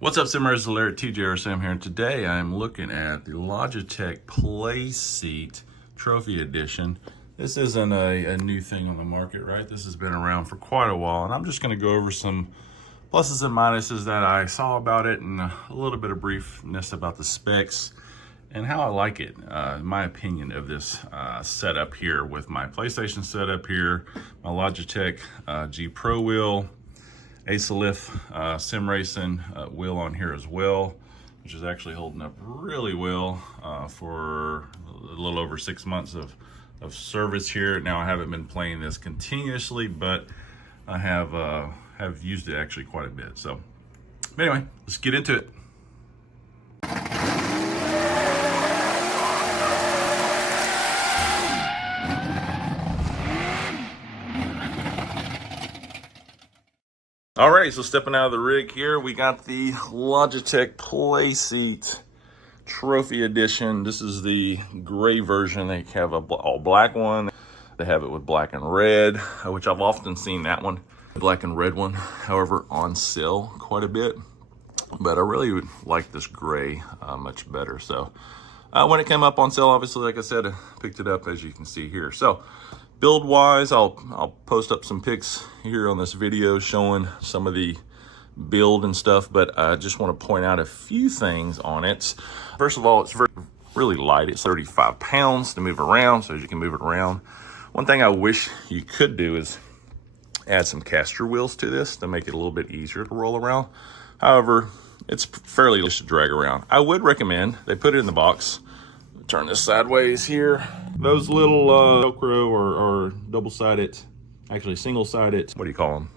What's up, Simmers? Larry at TJRSIM here, and today I'm looking at the Logitech Playseat Trophy Edition. This isn't a new thing on the market, right? This has been around for quite a while, and I'm just going to go over some pluses and minuses that I saw about it and a little bit of briefness about the specs and how I like it, my opinion of this setup here with my PlayStation setup here, my Logitech G Pro wheel, Assetto Sim Racing wheel on here as well, which is actually holding up really well for a little over 6 months of service here. Now I haven't been playing this continuously, but I have used it actually quite a bit. So anyway, let's get into it. Alright, so stepping out of the rig here, we got the Logitech Playseat Trophy Edition. This is the gray version. They have a all black one. They have it with black and red, which I've often seen that one, the black and red one, however, on sale quite a bit. But I really would like this gray much better. So when it came up on sale, obviously, like I said, I picked it up, as you can see here. So build wise, I'll post up some pics here on this video showing some of the build and stuff, but I just want to point out a few things on it. First of all, it's really light. It's 35 pounds to move around, so you can move it around. One thing I wish you could do is add some caster wheels to this to make it a little bit easier to roll around. However, it's fairly easy to drag around. I would recommend they put it in the box. Turn this sideways here. Those little Velcro or double-sided, actually single-sided, what do you call them?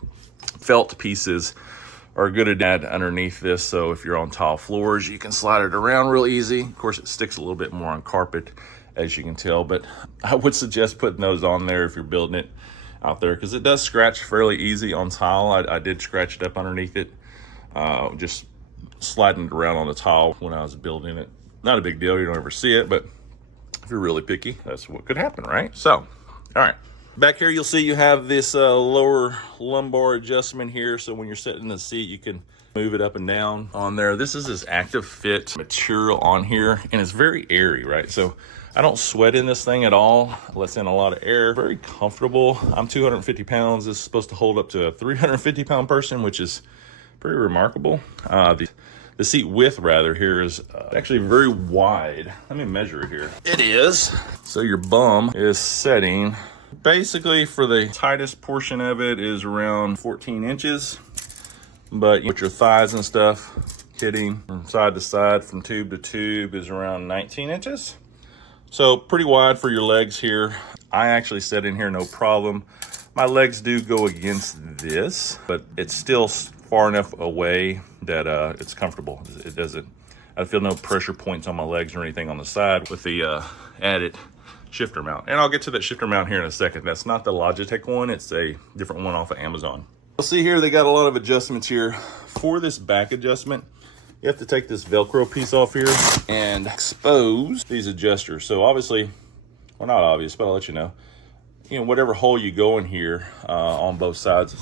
Felt pieces are good to add underneath this. So if you're on tile floors, you can slide it around real easy. Of course, it sticks a little bit more on carpet, as you can tell, but I would suggest putting those on there if you're building it out there, because it does scratch fairly easy on tile. I did scratch it up underneath it, just sliding it around on the tile when I was building it. Not a big deal, you don't ever see it, but if you're really picky, that's what could happen, right? So, all right. Back here, you'll see you have this lower lumbar adjustment here. So when you're sitting in the seat, you can move it up and down on there. This is this active fit material on here, and it's very airy, right? So I don't sweat in this thing at all. It lets in a lot of air. Very comfortable. I'm 250 pounds. This is supposed to hold up to a 350-pound person, which is pretty remarkable. The seat width, rather, here is actually very wide. Let me measure it here. It is. So your bum is setting, basically for the tightest portion of it is around 14 inches. But with your thighs and stuff hitting from side to side, from tube to tube, is around 19 inches. So pretty wide for your legs here. I actually set in here no problem. My legs do go against this, but it's still far enough away that it's comfortable. It doesn't, I feel no pressure points on my legs or anything on the side with the added shifter mount. And I'll get to that shifter mount here in a second. That's not the Logitech one, it's a different one off of Amazon. You'll see here they got a lot of adjustments here. For this back adjustment, you have to take this Velcro piece off here and expose these adjusters. So obviously, well, not obvious, but I'll let you know, whatever hole you go in here on both sides,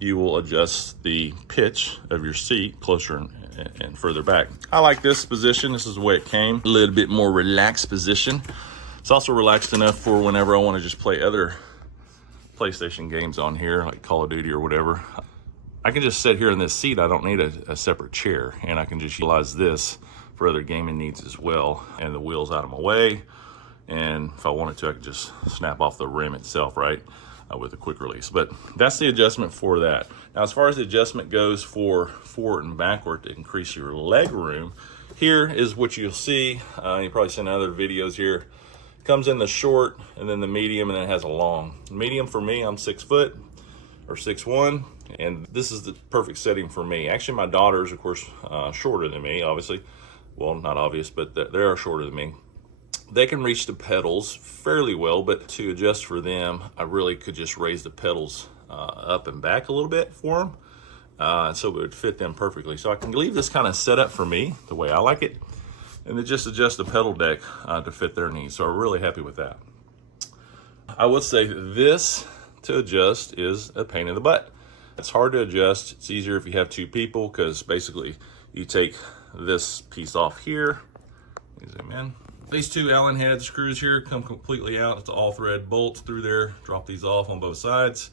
you will adjust the pitch of your seat closer and further back. I like this position. This is the way it came. A little bit more relaxed position. It's also relaxed enough for whenever I want to just play other PlayStation games on here, like Call of Duty or whatever. I can just sit here in this seat. I don't need a separate chair, and I can just utilize this for other gaming needs as well. And the wheel's out of my way. And if I wanted to, I could just snap off the rim itself, right? With a quick release. But that's the adjustment for that. Now, as far as the adjustment goes for forward and backward to increase your leg room, here is what you'll see. You've probably seen other videos here. Comes in the short, and then the medium, and then it has a long. Medium for me, I'm 6 foot or 6'1", and this is the perfect setting for me. Actually, my daughters, of course, shorter than me, obviously. Well, not obvious, but they are shorter than me. They can reach the pedals fairly well, but to adjust for them, I really could just raise the pedals up and back a little bit for them. So it would fit them perfectly. So I can leave this kind of set up for me, the way I like it, and then just adjust the pedal deck to fit their needs. So I'm really happy with that. I would say this to adjust is a pain in the butt. It's hard to adjust. It's easier if you have two people, because basically You take this piece off here. Zoom in. These two Allen head screws here come completely out. It's all thread bolts through there. Drop these off on both sides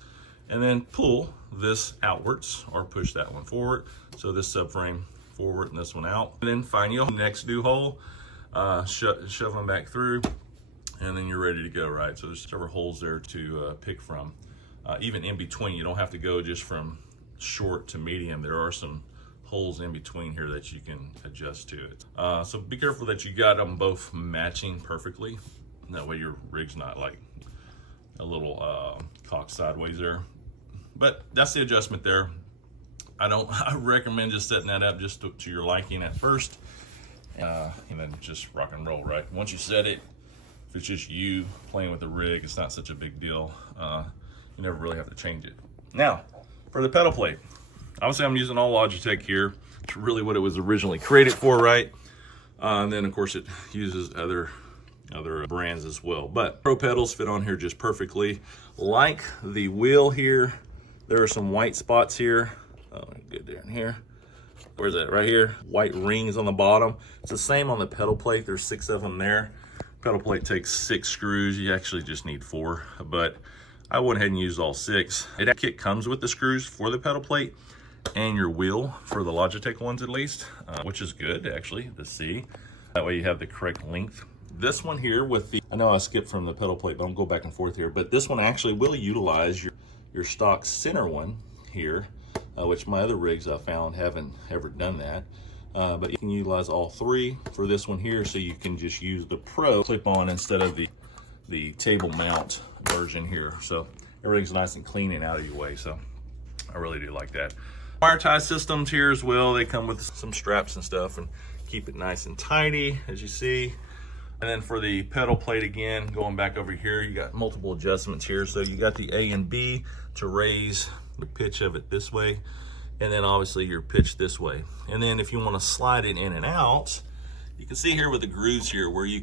and then pull this outwards or push that one forward. So this subframe forward and this one out. And then find your next new hole, shove them back through, and then you're ready to go, right? So there's several holes there to pick from. Even in between, you don't have to go just from short to medium. There are some holes in between here that you can adjust to it. So be careful that you got them both matching perfectly. That way your rig's not like a little cocked sideways there. But that's the adjustment there. I recommend just setting that up just to your liking at first, and then just rock and roll, right? Once you set it, if it's just you playing with the rig, it's not such a big deal. You never really have to change it. Now, for the pedal plate, obviously I'm using all Logitech here. It's really what it was originally created for, right? And then of course it uses other brands as well. But Pro pedals fit on here just perfectly. Like the wheel here, there are some white spots here. Oh, good down here. Where's that? Right here. White rings on the bottom. It's the same on the pedal plate. There's 6 of them there. Pedal plate takes 6 screws. You actually just need 4, but I went ahead and used all 6. That kit comes with the screws for the pedal plate and your wheel for the Logitech ones at least, which is good actually to see. That way you have the correct length. This one here with the, I know I skipped from the pedal plate, but I'm going back and forth here, but this one actually will utilize your stock center one here, which my other rigs I found haven't ever done that. But you can utilize all 3 for this one here, so you can just use the Pro clip-on instead of the table mount version here. So everything's nice and clean and out of your way, so I really do like that. Wire tie systems here as well. They come with some straps and stuff and keep it nice and tidy, as you see. And then for the pedal plate again, going back over here, you got multiple adjustments here. So you got the A and B to raise the pitch of it this way, and then obviously your pitch this way. And then if you want to slide it in and out, you can see here with the grooves here where you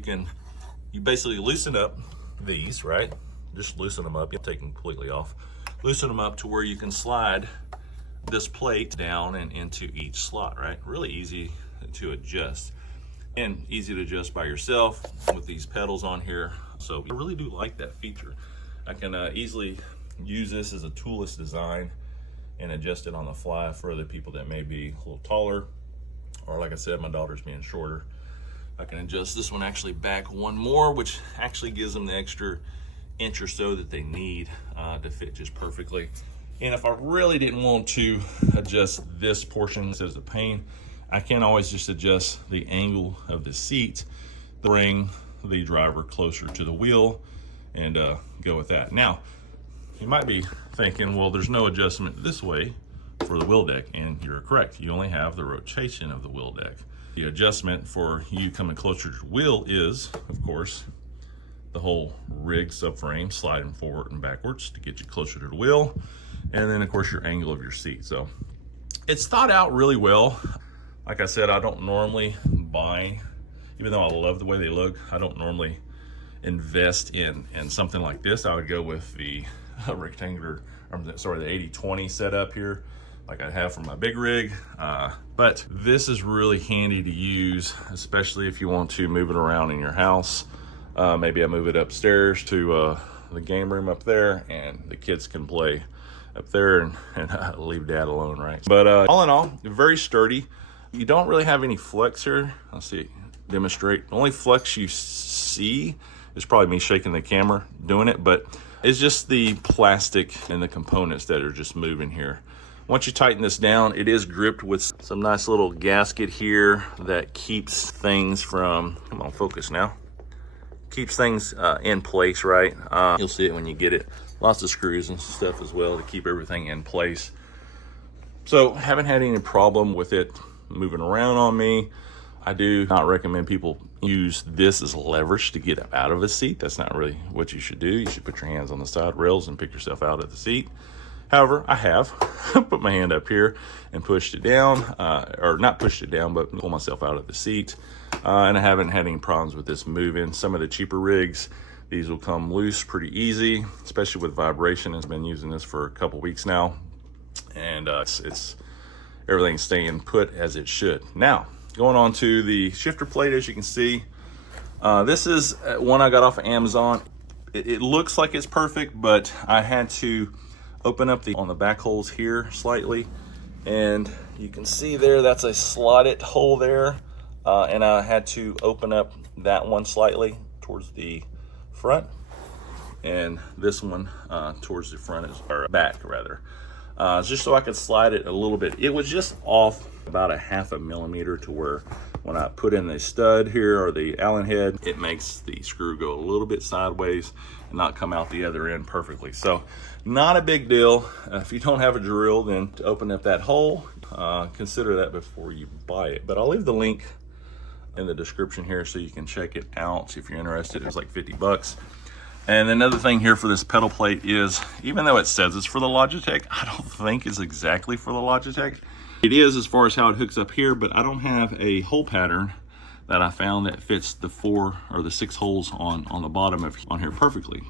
basically loosen up these, right? Just loosen them up. You take them completely off. Loosen them up to where you can slide this plate down and into each slot, right? Really easy to adjust and easy to adjust by yourself with these pedals on here. So I really do like that feature. I can easily use this as a toolless design and adjust it on the fly for other people that may be a little taller, or like I said, my daughter's being shorter. I can adjust this one actually back one more, which actually gives them the extra inch or so that they need to fit just perfectly. And if I really didn't want to adjust this portion as a pain, I can always just adjust the angle of the seat to bring the driver closer to the wheel and go with that. Now, you might be thinking, well, there's no adjustment this way for the wheel deck, and you're correct. You only have the rotation of the wheel deck. The adjustment for you coming closer to the wheel is, of course, the whole rig subframe sliding forward and backwards to get you closer to the wheel, and then of course your angle of your seat. So it's thought out really well. Like I said, I don't normally buy, even though I love the way they look, I don't normally invest in something like this. I would go with the rectangular, sorry, the 80-20 setup here, like I have for my big rig. But this is really handy to use, especially if you want to move it around in your house. Maybe I move it upstairs to the game room up there, and the kids can play up there and leave dad alone, right? But all in all, very sturdy. You don't really have any flex here. I'll see, demonstrate. The only flex you see is probably me shaking the camera doing it, but it's just the plastic and the components that are just moving here. Once you tighten this down, it is gripped with some nice little gasket here that keeps things from, come on, focus now. Keeps things in place, right? You'll see it when you get it. Lots of screws and stuff as well to keep everything in place. So haven't had any problem with it moving around on me. I do not recommend people use this as leverage to get out of a seat. That's not really what you should do. You should put your hands on the side rails and pick yourself out of the seat. However, I have put my hand up here and pushed it down, or not pushed it down, but pull myself out of the seat. And I haven't had any problems with this moving. Some of the cheaper rigs, these will come loose pretty easy, especially with vibration. I've been using this for a couple weeks now, and everything's staying put as it should. Now, going on to the shifter plate, as you can see, this is one I got off of Amazon. It looks like it's perfect, but I had to open up on the back holes here slightly, and you can see there, that's a slotted hole there, and I had to open up that one slightly towards the front, and this one towards the front, or back rather, just so I could slide it a little bit. It was just off about 1/2 millimeter to where when I put in the stud here or the Allen head, it makes the screw go a little bit sideways and not come out the other end perfectly. So not a big deal. If you don't have a drill, then to open up that hole, consider that before you buy it. But I'll leave the link in the description here so you can check it out if you're interested. It's like 50 bucks. And another thing here for this pedal plate is, even though it says it's for the Logitech, I don't think it's exactly for the Logitech. It is as far as how it hooks up here, but I don't have a hole pattern that I found that fits the 4 or the 6 holes on the bottom on here perfectly.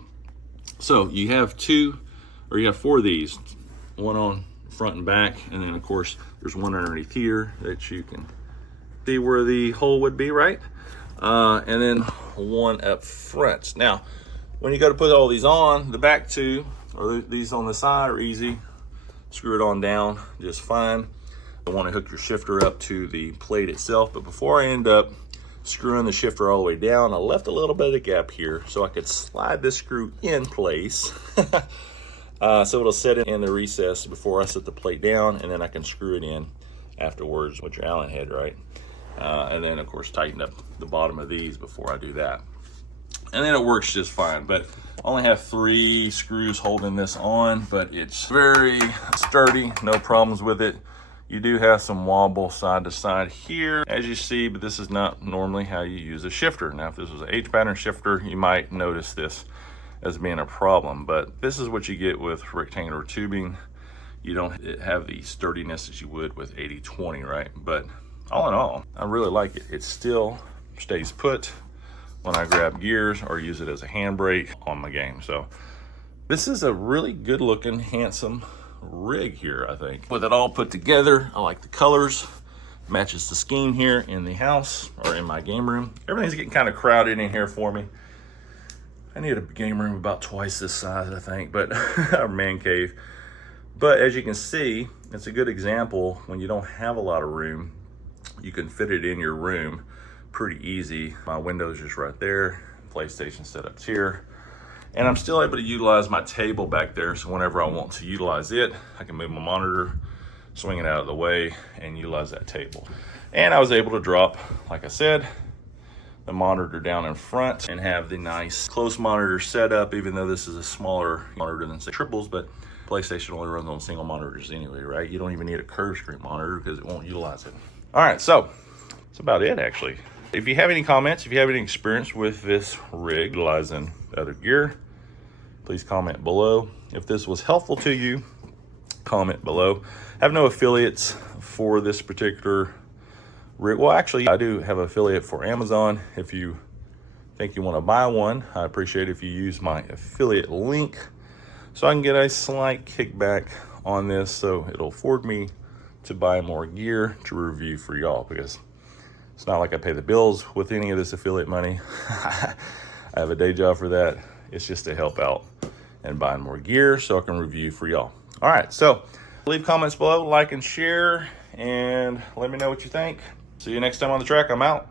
So you have 4 of these, one on front and back, and then of course there's one underneath here that you can see where the hole would be, right? And then one up front. Now, when you go to put all these on, the back 2, or these on the side, are easy. Screw it on down just fine. I want to hook your shifter up to the plate itself, but before I end up screwing the shifter all the way down, I left a little bit of a gap here so I could slide this screw in place. So it'll set in the recess before I set the plate down, and then I can screw it in afterwards with your Allen head, right? And then of course tighten up the bottom of these before I do that. And then it works just fine. But I only have 3 screws holding this on, but it's very sturdy, no problems with it. You do have some wobble side to side here, as you see, but this is not normally how you use a shifter. Now, if this was an H-pattern shifter, you might notice this as being a problem, but this is what you get with rectangular tubing. You don't have the sturdiness that you would with 80/20, right? But all in all, I really like it. It still stays put when I grab gears or use it as a handbrake on my game. So this is a really good looking, handsome rig here, I think. With it all put together, I like the colors. Matches the scheme here in the house or in my game room. Everything's getting kind of crowded in here for me. I need a game room about twice this size, I think, but a man cave. But as you can see, it's a good example when you don't have a lot of room, you can fit it in your room pretty easy. My window's just right there, PlayStation setup's here, and I'm still able to utilize my table back there, so whenever I want to utilize it, I can move my monitor, swing it out of the way, and utilize that table. And I was able to drop, like I said, the monitor down in front and have the nice close monitor setup, even though this is a smaller monitor than say triples, but PlayStation only runs on single monitors anyway, right? You don't even need a curved screen monitor because it won't utilize it. All right, so that's about it actually. If you have any comments, if you have any experience with this rig utilizing other gear, please comment below. If this was helpful to you, comment below. I have no affiliates for this particular rig. Well, actually, I do have an affiliate for Amazon. If you think you want to buy one, I appreciate if you use my affiliate link so I can get a slight kickback on this, so it'll afford me to buy more gear to review for y'all, because it's not like I pay the bills with any of this affiliate money. I have a day job for that. It's just to help out and buy more gear so I can review for y'all. All right, so leave comments below, like and share, and let me know what you think. See you next time on the track. I'm out.